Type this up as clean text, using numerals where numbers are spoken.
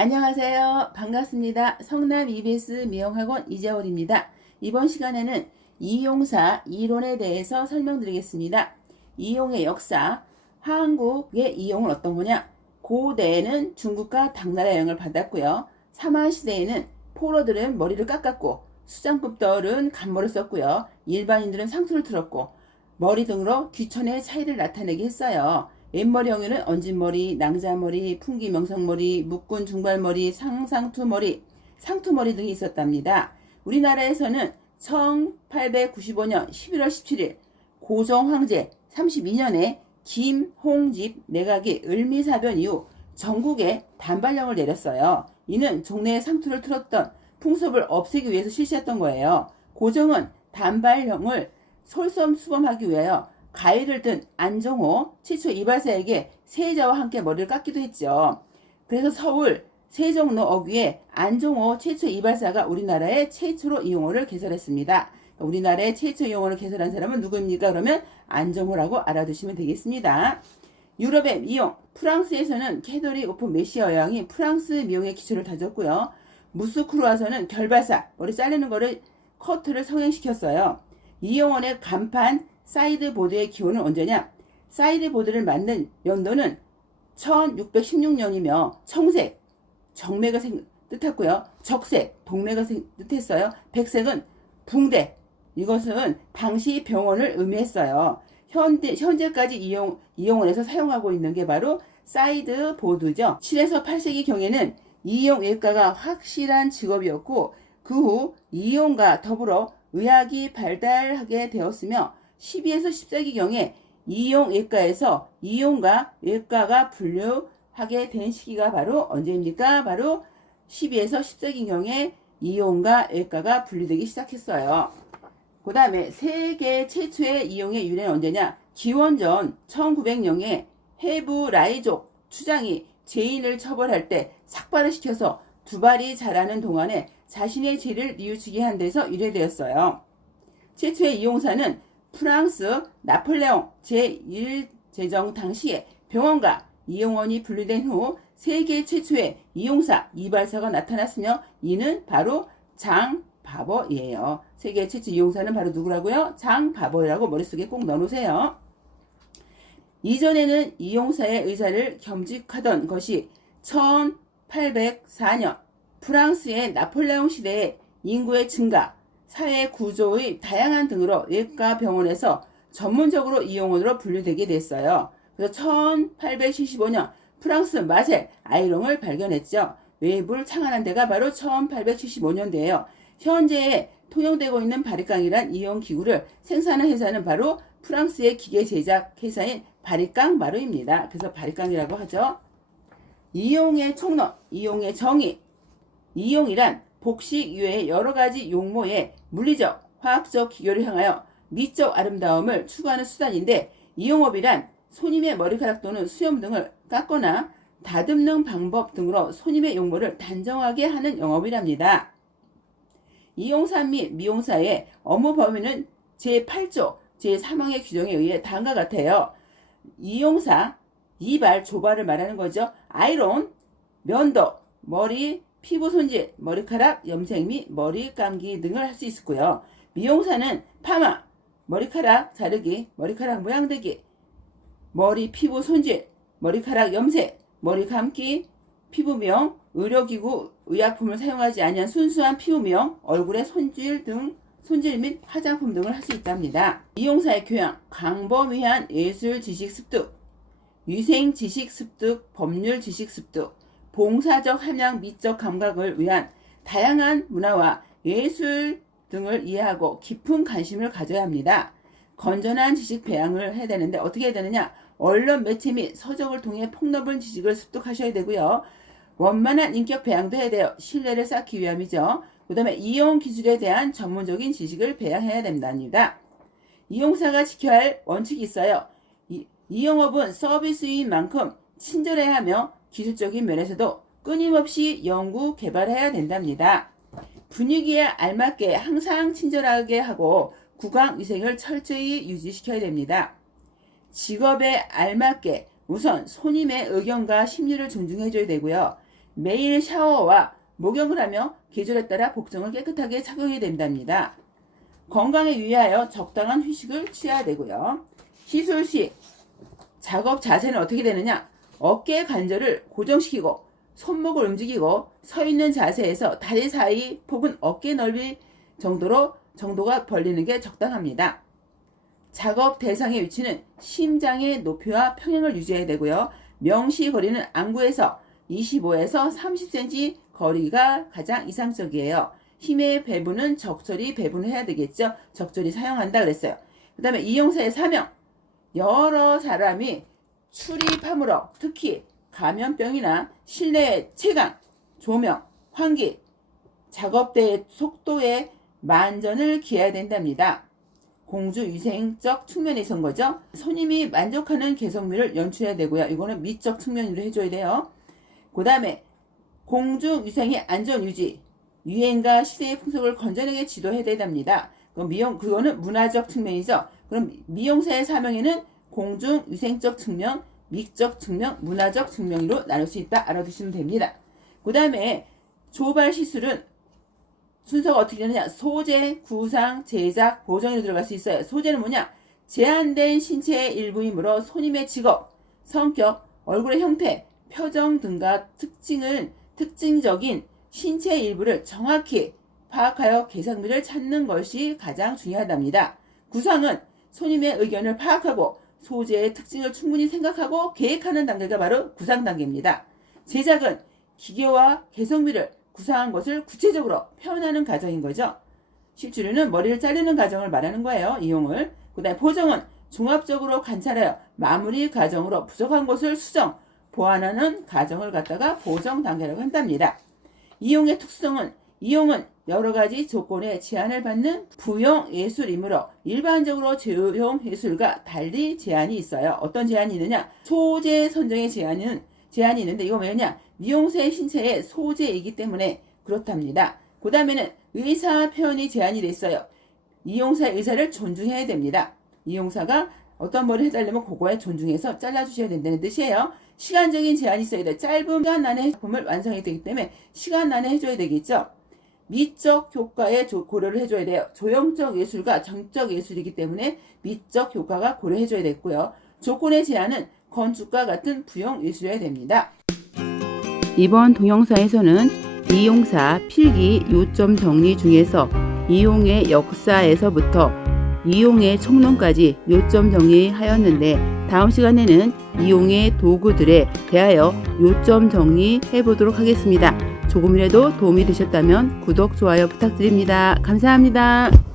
안녕하세요. 반갑습니다. 성남 EBS 미용학원 이재월입니다. 이번 시간에는 이용사 이론에 대해서 설명드리겠습니다. 이용의 역사, 한국의 이용은 어떤 거냐? 고대에는 중국과 당나라 영향을 받았고요. 삼한시대에는 포로들은 머리를 깎았고 수장급들은 간머를 썼고요. 일반인들은 상투를 틀었고 머리 등으로 귀천의 차이를 나타내게 했어요. 왼머리형에는 얹은머리, 낭자머리, 풍기 명성머리, 묶은 중발머리, 상투머리, 상투머리 등이 있었답니다. 우리나라에서는 1895년 11월 17일 고종황제 32년에 김홍집 내각이 을미사변 이후 전국에 단발령을 내렸어요. 이는 종래의 상투를 틀었던 풍습을 없애기 위해서 실시했던 거예요. 고종은 단발령을 솔선수범하기 위하여 가위를 든 안종호 최초 이발사에게 세자와 함께 머리를 깎기도 했죠. 그래서 서울 세종로 어귀에 안종호 최초 이발사가 우리나라의 최초로 이용호를 개설했습니다. 우리나라의 최초 이용호를 개설한 사람은 누구입니까? 그러면 안종호라고 알아두시면 되겠습니다. 유럽의 미용, 프랑스에서는 캐도릭 오프 메시어 여왕이 프랑스 미용의 기초를 다졌고요. 무스크루아서는 결발사, 머리 자르는 거를 커트를 성행시켰어요. 이용원의 간판 사이드보드의 기원은 언제냐? 사이드보드를 만든 연도는 1616년이며 청색, 정맥을 뜻했고요. 적색, 동맥을 뜻했어요. 백색은 붕대, 이것은 당시 병원을 의미했어요. 현재까지 이용원에서 사용하고 있는 게 바로 사이드보드죠. 7에서 8세기 경에는 이용외과가 확실한 직업이었고 그 후 이용과 더불어 의학이 발달하게 되었으며 12에서 14기경에 이용외과에서 이용과 외과가 분류하게 된 시기가 바로 언제입니까? 바로 12에서 14기경에 이용과 외과가 분류되기 시작했어요. 그 다음에 세계 최초의 이용의 유래는 언제냐? 기원전 1900년에 헤브라이족 추장이 죄인을 처벌할 때 삭발을 시켜서 두 발이 자라는 동안에 자신의 죄를 뉘우치게 한 데서 유래되었어요. 최초의 이용사는 프랑스 나폴레옹 제1제정 당시에 병원과 이용원이 분리된 후 세계 최초의 이용사 이발사가 나타났으며 이는 바로 장바버이에요. 세계 최초 이용사는 바로 누구라고요? 장바버라고 머릿속에 꼭 넣어놓으세요. 이전에는 이용사의 의사를 겸직하던 것이 1804년 프랑스의 나폴레옹 시대에 인구의 증가, 사회 구조의 다양한 등으로 외과 병원에서 전문적으로 이용원으로 분류되게 됐어요. 그래서 1875년 프랑스 마셀 아이롱을 발견했죠. 웨이브를 창안한 데가 바로 1875년대예요. 현재 통용되고 있는 바리깡이란 이용 기구를 생산한 회사는 바로 프랑스의 기계 제작 회사인 바리깡 마루입니다. 그래서 바리깡이라고 하죠. 이용의 총론, 이용의 정의. 이용이란 복식 이외의 여러가지 용모의 물리적, 화학적 기교를 향하여 미적 아름다움을 추구하는 수단인데 이용업이란 손님의 머리카락 또는 수염 등을 깎거나 다듬는 방법 등으로 손님의 용모를 단정하게 하는 영업이랍니다. 이용사 및 미용사의 업무 범위는 제8조 제3항의 규정에 의해 다음과 같아요. 이용사, 이발, 조발을 말하는 거죠. 아이론, 면도, 머리, 피부 손질, 머리카락 염색 및 머리 감기 등을 할 수 있고요. 미용사는 파마, 머리카락 자르기, 머리카락 모양되기, 머리 피부 손질, 머리카락 염색, 머리 감기, 피부 미용, 의료기구, 의약품을 사용하지 아니한 순수한 피부 미용, 얼굴의 손질 및 화장품 등을 할 수 있답니다. 미용사의 교양, 광범위한 예술 지식 습득, 위생 지식 습득, 법률 지식 습득, 봉사적 함량 미적 감각을 위한 다양한 문화와 예술 등을 이해하고 깊은 관심을 가져야 합니다. 건전한 지식 배양을 해야 되는데 어떻게 해야 되느냐? 언론 매체 및 서적을 통해 폭넓은 지식을 습득하셔야 되고요. 원만한 인격 배양도 해야 돼요. 신뢰를 쌓기 위함이죠. 그 다음에 이용 기술에 대한 전문적인 지식을 배양해야 된답니다. 이용사가 지켜야 할 원칙이 있어요. 이용업은 서비스인 만큼 친절해야 하며 기술적인 면에서도 끊임없이 연구 개발해야 된답니다. 분위기에 알맞게 항상 친절하게 하고 구강위생을 철저히 유지시켜야 됩니다. 직업에 알맞게 우선 손님의 의견과 심리를 존중해줘야 되고요. 매일 샤워와 목욕을 하며 계절에 따라 복장을 깨끗하게 착용해야 된답니다. 건강에 유의하여 적당한 휴식을 취해야 되고요. 시술 시 작업 자세는 어떻게 되느냐? 어깨 관절을 고정시키고 손목을 움직이고 서 있는 자세에서 다리 사이 혹은 어깨 넓이 정도가 벌리는 게 적당합니다. 작업 대상의 위치는 심장의 높이와 평행을 유지해야 되고요. 명시 거리는 안구에서 25에서 30cm 거리가 가장 이상적이에요. 힘의 배분은 적절히 배분해야 되겠죠. 적절히 사용한다 그랬어요. 그 다음에 이용사의 사명. 여러 사람이 출입함으로 특히 감염병이나 실내 채광, 조명, 환기, 작업대의 속도에 만전을 기해야 된답니다. 공주위생적 측면에선 거죠. 손님이 만족하는 개성미를 연출해야 되고요. 이거는 미적 측면으로 해줘야 돼요. 그 다음에 공중위생의 안전유지, 유행과 시대의 풍속을 건전하게 지도해야 됩니다. 그거는 문화적 측면이죠. 그럼 미용사의 사명에는 공중위생적 측면, 미적 측면, 문화적 측면으로 나눌 수 있다. 알아두시면 됩니다. 그 다음에 조발 시술은 순서가 어떻게 되느냐? 소재, 구상, 제작, 보정으로 들어갈 수 있어요. 소재는 뭐냐? 제한된 신체의 일부이므로 손님의 직업, 성격, 얼굴의 형태, 표정 등과 특징적인 신체의 일부를 정확히 파악하여 개성미를 찾는 것이 가장 중요하답니다. 구상은 손님의 의견을 파악하고 소재의 특징을 충분히 생각하고 계획하는 단계가 바로 구상 단계입니다. 제작은 기교와 개성미를 구상한 것을 구체적으로 표현하는 과정인 거죠. 실주류는 머리를 자르는 과정을 말하는 거예요. 이용을. 그 다음에 보정은 종합적으로 관찰하여 마무리 과정으로 부족한 것을 수정, 보완하는 과정을 갖다가 보정 단계라고 한답니다. 이용의 특성은 이용은 여러 가지 조건에 제한을 받는 부용 예술이므로 일반적으로 조형 예술과 달리 제한이 있어요. 어떤 제한이 있느냐? 소재 선정의 제한이 있는데 이거 뭐냐? 미용사의 신체의 소재이기 때문에 그렇답니다. 그 다음에는 의사 표현이 제한이 돼 있어요. 이용사의 의사를 존중해야 됩니다. 이용사가 어떤 머리를 해달라면 그거에 존중해서 잘라주셔야 된다는 뜻이에요. 시간적인 제한이 있어야 돼요. 짧은 시간 안에 작품을 완성해야 되기 때문에 시간 안에 해줘야 되겠죠. 미적 효과에 고려를 해줘야 돼요. 조형적 예술과 정적 예술이기 때문에 미적 효과가 고려해줘야 됐고요. 조건의 제한은 건축과 같은 부용 예술이어야 됩니다. 이번 동영상에서는 이용사 필기 요점 정리 중에서 이용의 역사에서부터 이용의 총론까지 요점 정리하였는데 다음 시간에는 이용의 도구들에 대하여 요점 정리해 보도록 하겠습니다. 조금이라도 도움이 되셨다면 구독, 좋아요 부탁드립니다. 감사합니다.